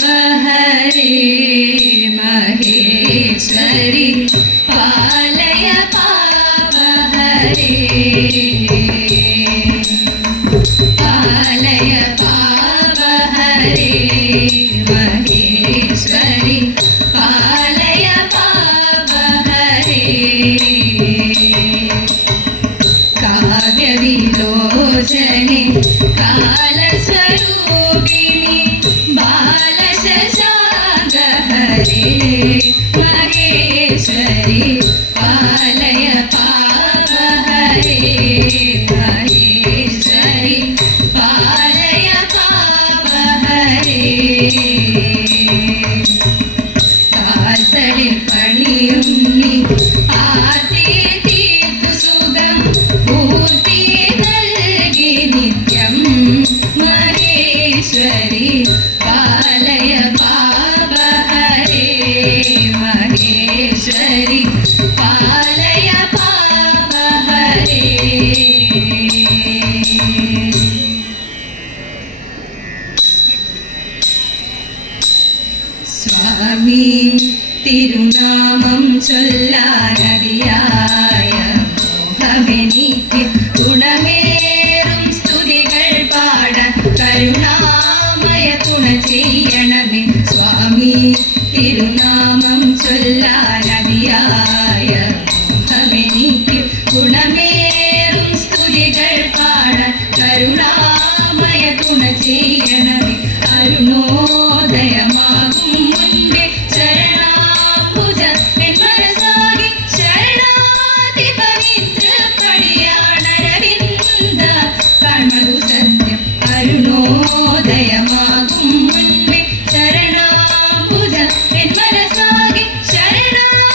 हरे महेश्वरी पालय पाप हरे पालय पाप हरे महेश्वरी पालय पाप हरे काव्यविलोचने कालस्वरूपिणि बालशशांक हरे महेश्वरी पालय पाप हरे महेश्वरी पालय पाप हरे കാൽത്തളിൽ പണിയുണ്ണി ആർത്തി തീർത്തു സുഖം പൂർത്തി നൽകി നിത്യം മഹേശ്വരി പാലയ പാപ ഹരേ മഹേശ്വരി പാലയ പാപ ഹരേ സ്വാമി തിരുനാമം ചൊല്ലാനതിയായ മോഹമെനിക്ക് ഗുണമേറും സ്തുതികൾ പാടാൻ കരുണാമയ തുണ ചെയ്യണമേ സ്വാമി തിരുനാമം ചൊല്ലാനതിയായ മോഹമെനിക്ക് ഗുണമേറും സ്തുതികൾ പാടാൻ കരുണാമയ തുണ ചെയ്യണമേ അരുണോദയമാകും മുൻപേ ശരണാംബുജ എൻ മനസാകി ശരണാധിപനിതൃപ്പടിയാണരവിന്ദ കാൺമതു സത്യം അരുണോദയമാകും മുൻപേ ശരണാംബുജ എൻ മനസാകി ശരണാധിപനിതൃപ്പടിയാണരവിന്ദ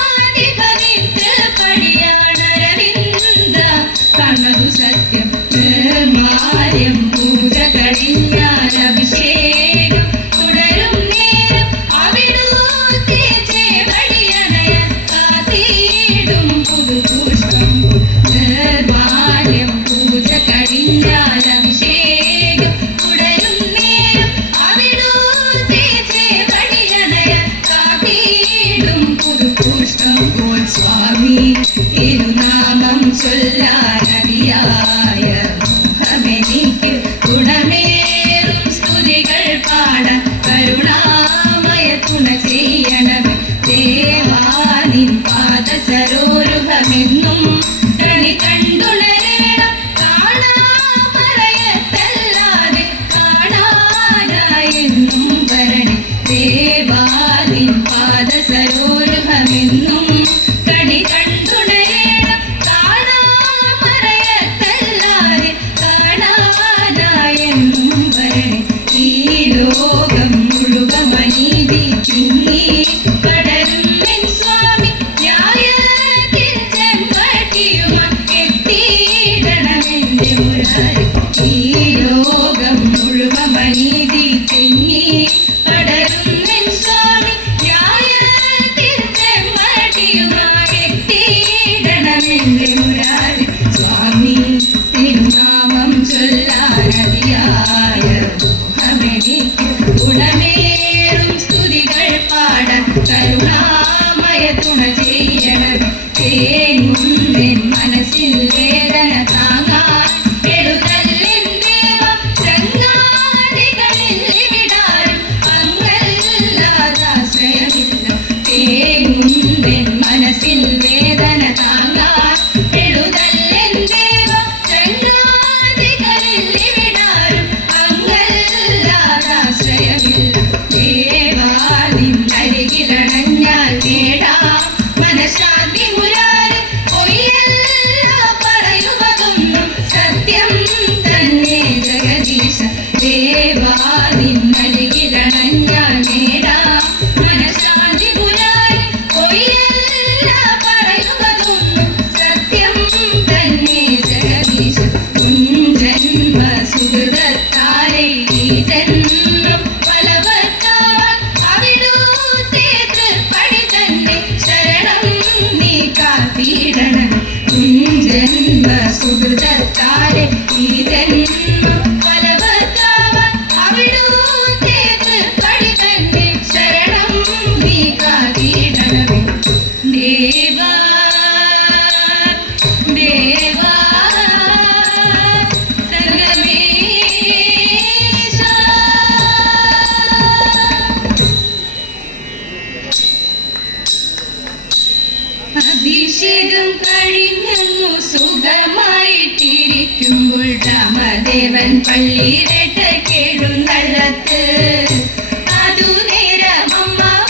സുഖമായിട്ടിരിക്കുമ്പോൾ രാമദേവൻ പള്ളി വേട്ടക്കെഴുന്നള്ളത്ത് അതു നേരം അമ്മമാർ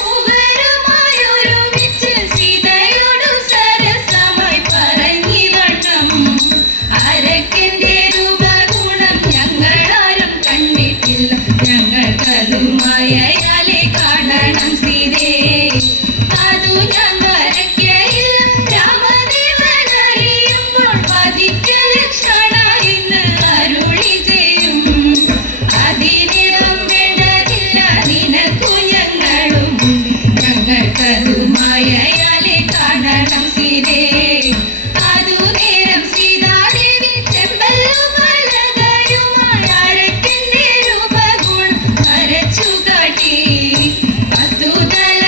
മൂവരുമായൊരുമിച്ച് സീതയോടു സരസമായി പറഞ്ഞിവണ്ണം അരക്കന്റെ രൂപഗുണം ഞങ്ങളാരും കണ്ടിട്ടില്ല ഞങ്ങൾക്കതുമായയാലെ കാണണം സീതേ അതു ഞാൻ വരയ്ക്കയില്ല രാമദേവൻ അറിയുമ്പോൾ വധിക്ക ലക്ഷണ എന്ന് അരുളി ചെയ്യും അതിനിടം വേണ്ടതില്ല നിനക്കു ഞങ്ങളും ഞങ്ങൾക്കതുമായയാലെ കാണണം സീതേ അതു നേരം സീതാദേവി ചെമ്പല്ലുമലകയുമായി അരക്കന്റെ രൂപഗുണം വരച്ചു കാട്ടി 10 തല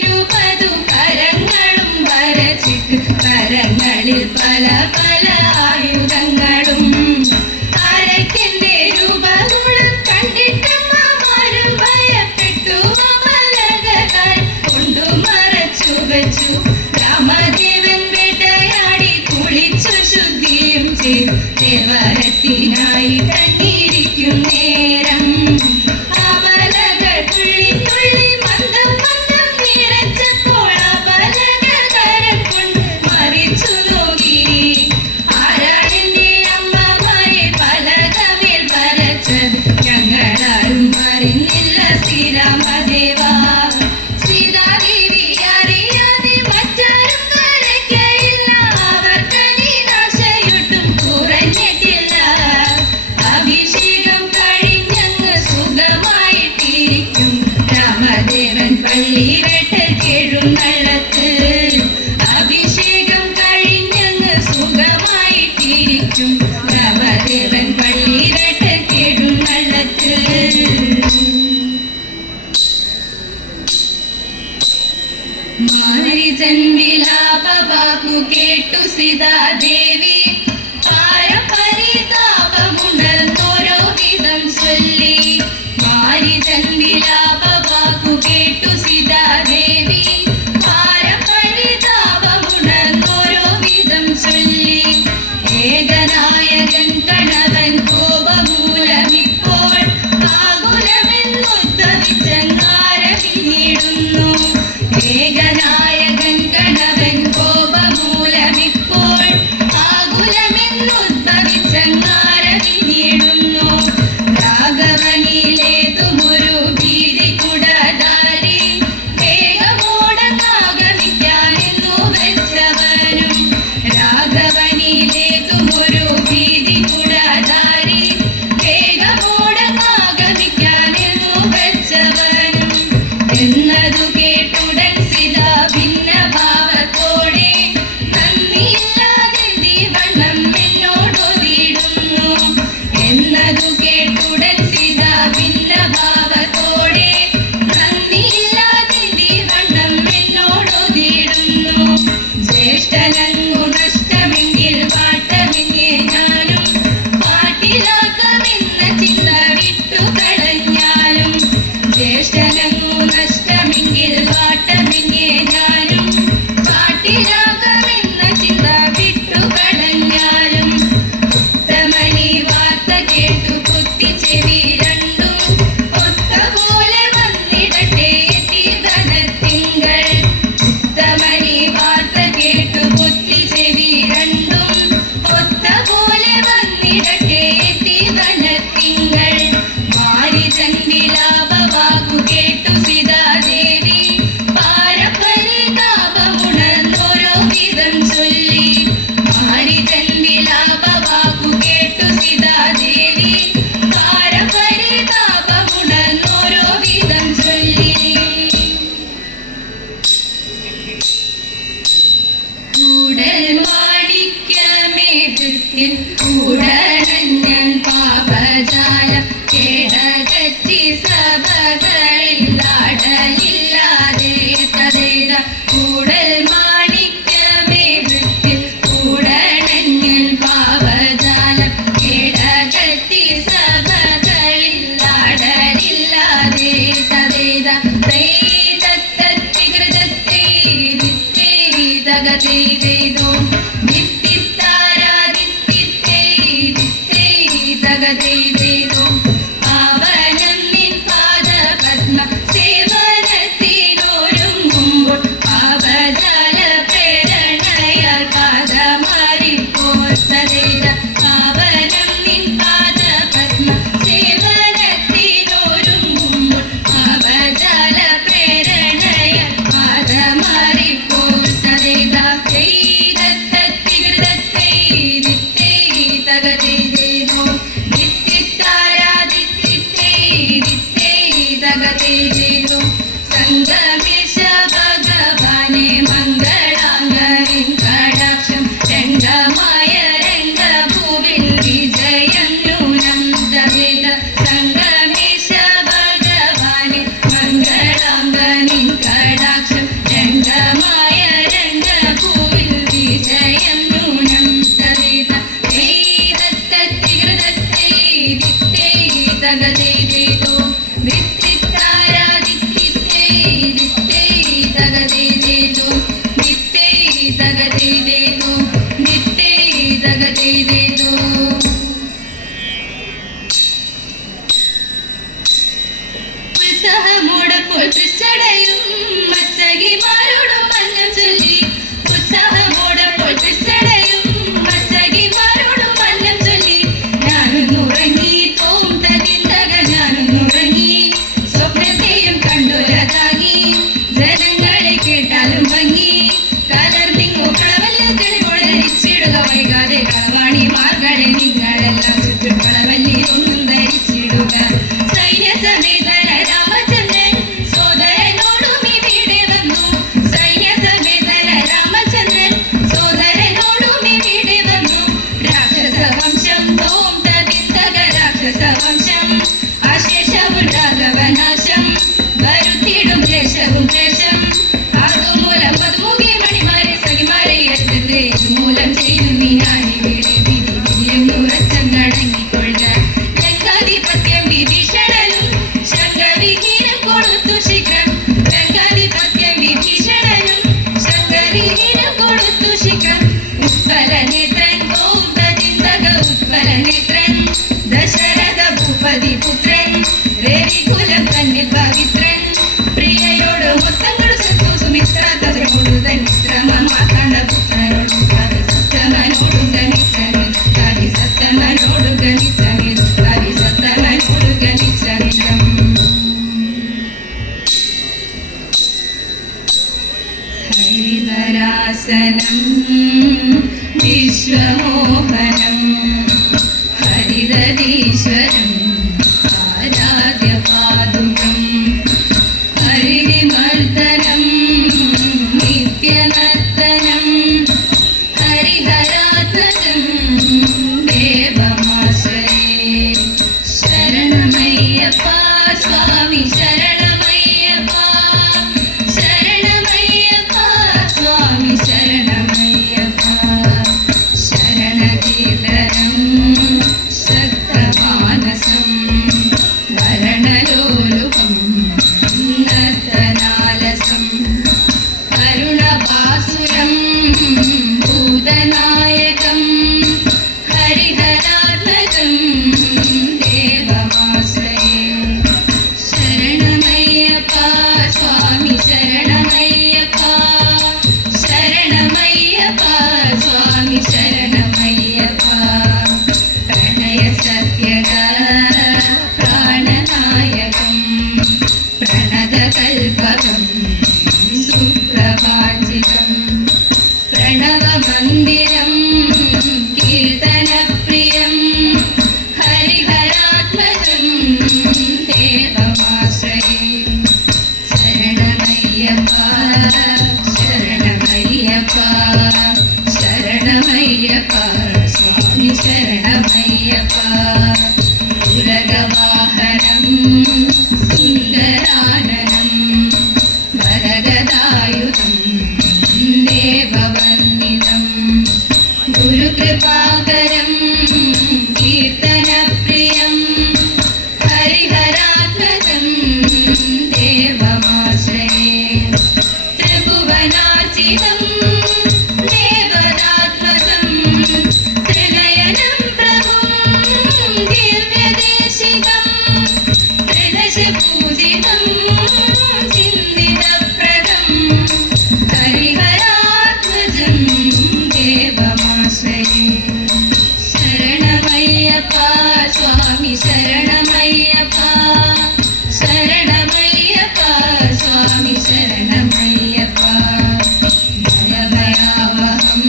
20 കരങ്ങളും വരച്ചിട്ട് കരങ്ങളിൽ പല പല ആയുധങ്ങളും അരക്കന്റെ രൂപഗുണം കണ്ടിട്ടമ്മമാരും ഭയപ്പെട്ടു അമലകകാർ കൊണ്ടു മറച്ചു വെച്ചു രാമദേവൻ വേട്ടയാടി കുളിച്ചു ശുദ്ധിയും ചെയ്തു ദേവരത്തിനായി തന്നിരിക്കും നേരം അമലകൾ തുള്ളി തുള്ളി മന്ദം മന്ദം നിറച്ചപ്പോൾ അമലകൾ കരം കൊണ്ട് മറിച്ചു നോക്കി ആരാണെന്റെ അമ്മമാരെ പലകമേൽ വരച്ചത് ഞങ്ങളാരും അറിഞ്ഞില്ല ശ്രീരാമദേവ സീതാദേവി അറിയാതെ മറ്റാരും വരയ്ക്കയില്ല അവർക്കതിനാശയൊട്ടും കുറഞ്ഞിട്ടില്ല അഭിഷേകം കഴിഞ്ഞങ്ങ് സുഖമായിട്ടിരിക്കും രാമദേവൻ പള്ളി വേട്ടക്കെഴുന്നള്ളത്ത് അഭിഷേകം കഴിഞ്ഞങ്ങ് സുഖമായിട്ടിരിക്കും രാമദേവൻ പള്ളി വേട്ടക്കെഴുന്നള്ളത്ത് മാരിജൻ വിലാപവാക്കു കേട്ടു സീതാദേവി പാരപരിതാപമുണർന്നോരോ വിധം ചൊല്ലി മാരിജൻ വിലാപവാക്കു കേട്ടു സീതാദേവി പാരപരിതാപമുണർന്നോരോ വിധം ചൊല്ലി ഏകനായകൻ കണവൻ കോപമൂലമിപ്പോൾ ആകുലമെന്നുദ്ധവിച്ചങ്ങാരമിടുന്നു ഏകനായകൻ കണവൻ കോപമൂലമിപ്പോൾ ആകുലമെന്നുദ്ധവിച്ചങ്ങാരമിടുന്നു രാഘവനിലേതുമൊരു ഭീതി കുടധാരി വേഗമോടങ്ങാഗമിക്കാനെന്നു വെച്ചവനും രാഘവനിലേതുമൊരു ഭീതി കുടധാരി വേഗമോടങ്ങാഗമിക്കാനെന്നു വെച്ചവനും എന്നതു കേട്ടുടൻ സീതാ ഭിന്ന ഭാവത്തോടെ നന്ദിയില്ലാതെ ദീവണ്ണം എന്നോടൊതിടുന്നു എന്നതു കേട്ടുടൻ സീതാ ഭിന്ന ഭാവത്തോടെ നന്ദിയില്ലാതെ ദീവണ്ണം എന്നോടൊതിടുന്നു ജ്യേഷ്ഠനങ്ങു നഷ്ടമെങ്കിൽ വാട്ടമെന്നേ ഞാനും പാട്ടിലാക്കാമെന്ന ചിന്ത വിട്ടുകളഞ്ഞാലും ജ്യേഷ്ഠനങ്ങു നഷ്ടമെങ്കിൽ വാട്ടമെന്നേ ഞാനും പാട്ടിലാക്കാമെന്ന ചിന്ത വിട്ടുകളഞ്ഞാലും ഉത്തമനി വാർത്ത കേട്ടു കുത്തിച്ചെവി രണ്ടും ഒത്ത പോലെ വന്നിടട്ടെ ദീപനത്തിങ്കൾ ഉത്തമനി വാർത്ത കേട്ടു കുത്തിച്ചെവി രണ്ടും ഒത്ത പോലെ വന്നിടട്ടെ ദീപനത്തിങ്കൾ മാരിജൻ വിലാപവാക്കു കേട്ടു സീതാദേവി പാരപരിതാപമുണർന്നോരോ വിധം ചൊല്ലി മാരിജൻ വിലാപവാക്കു കേട്ടു സീതാദേവി പാരപരിതാപമുണർന്നോരോ വിധം ചൊല്ലി കൂടൽ മാണിക്യമേതൃത്തിൽ കൂടണഞ്ഞൻ പാപജാലം കേടകറ്റി സഭകളിൽ ആടലില്ലാതെ തതേത കൂടൽ മാണിക്യമേതൃത്തിൽ കൂടണഞ്ഞൻ പാപജാലം കേടകറ്റി സഭകളിൽ ആടലില്ലാതെ തതേത തൈതത്തത്തികൃതത്തൈ തകതൈതോ ഭിത്തിത്ത വർഷവും ക്ലേശം അതുമൂലം പതുമുഖി മണിമാരെ സഖിമാരെ എടുത്തത് ഇതുമൂലം ചെയ്തു ഞാനിവിടെ വിധി വിധിയെന്നുറച്ചം കടങ്ങിക്കൊള്ളുക ലങ്കാധിപത്യം വിഭീഷണനും ശങ്കവിഹീനം കൊടുത്തു ശിഖരം ലങ്കാധിപത്യം വിഭീഷണനും ശങ്കവിഹീനം കൊടുത്തു ശിഖരം ഉത്പലനേത്രൻ ഗോപ്തചിന്തക ഉത്പലനേത്രൻ ദശരഥ ഭൂപതി പുത്രൻ രവികുലം തന്നിൽ പവിത്രൻ പ്രിയയോട് മൊത്തങ്ങളു സത്തു സുമിത്ര തന്ത്രകൊടുതൻ മിത്രമാതാണ്ട പുത്രനോടും കവി സത്തമനോടും ഗമിച്ചമി കവി സത്തമനോടും ഗമിച്ചമി കവി സത്തമനോടും ഗമിച്ചമിതം ഹരിവരാസനം വിശ്വമോഹനം ഹരിദീശ്വരം ആരാധ്യപാദുകം ഹരിനിമർദ്ദനം നിത്യമർദ്ദനം ഹരിഹരാത്മജം ദേവമാശ്രയേ ശരണമയ്യപ്പ സ്വാമി ശരണമയ്യപ്പ ശരണമയ്യപ്പ സ്വാമി ശരണമയ്യപ്പ ശരണകീർത്തനം സക്തമാനസം വരണലോലുപം നർത്തനാലസം കരുണഭാസുരം ഭൂതനായകം ഹരിഹരാത്മജം ദേവമാശ്രയേ ശരണമയ്യപ്പ സ്വാമി ശരണമയ്യപ്പ ശരണമയ്യപ്പ സ്വാമി ശരണമയ്യപ്പ പ്രണയ സത്യക പ്രാണനായകം പ്രണതകൽപകം സുപ്രഭാജിതം പ്രണവമന്ദിരം കീർത്തനപ്രിയം ഹരിഹരാത്മജം ദേവമാശ്രയേ ശരണമയ്യപ്പ ശരണമയ്യപ്പ ശരണമയ്യപ്പ സ്വാമി ശരണമയ്യപ്പ ഉരഗവാഹനം സുന്ദരാനനം വരഗദായുധം ദേവവന്ദിതം ഗുരുകൃപാകരം കീർത്തനപ്രിയം ഹരിഹരാത്മജം ദേവമാശ്രയേ ത്രിഭുവനാർച്ചിതം ദേവതാത്മജം ത്രിനയനം പ്രഭും ദിവ്യദേശികം ത്രിദശപൂജിതം ചിന്തിതപ്രദം ഹരിഹരാത്മജം ദേവമാശ്രയേ ശരണമയ്യപ്പ സ്വാമി ശരണമയ്യപ്പ ശരണമയ്യപ്പ സ്വാമി ശരണമയ്യപ്പ ഭയഭയാവഹം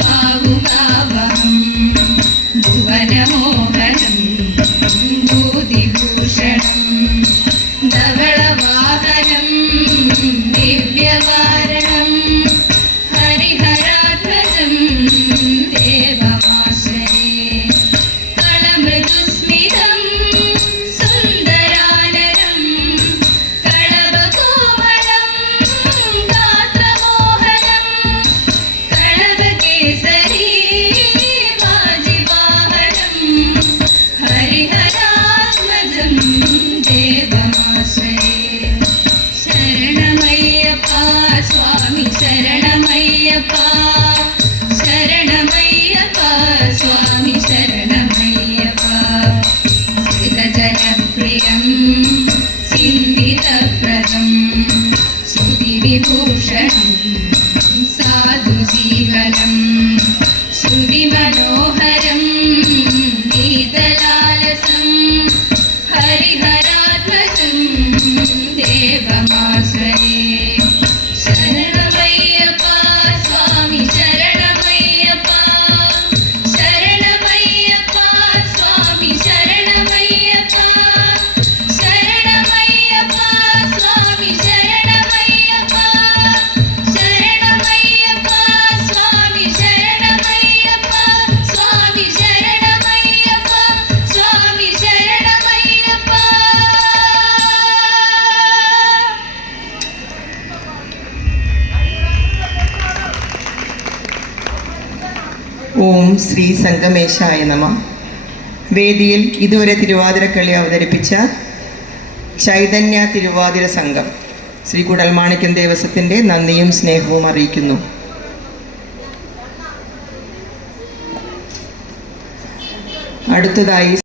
ഭാവുകാവഹം ഭുവനമോഹനം ഭൂതിഭൂഷണം ധവളവാഹനം ദിവ്യവാരണം ഹരിഹരാത്മജം ദേവമാശ്രയേ കളമൃദുസ്മിതം സുന്ദരാനനം കളഭകോമളം ഗാത്രമോഹനം കളഭകേസരീ വാജിവാഹനം ഹരിഹരാത്മജം ദേവമാശ്രയേ ശരണ ഓം ശ്രീ സംഗമേശായ നമ. വേദിയിൽ ഇതുവരെ തിരുവാതിരക്കളി അവതരിപ്പിച്ച ചൈതന്യ തിരുവാതിര സംഘം ശ്രീ കുടൽമാണിക്യം ദേവസ്വത്തിൻ്റെ നന്ദിയും സ്നേഹവും അറിയിക്കുന്നു. അടുത്തതായി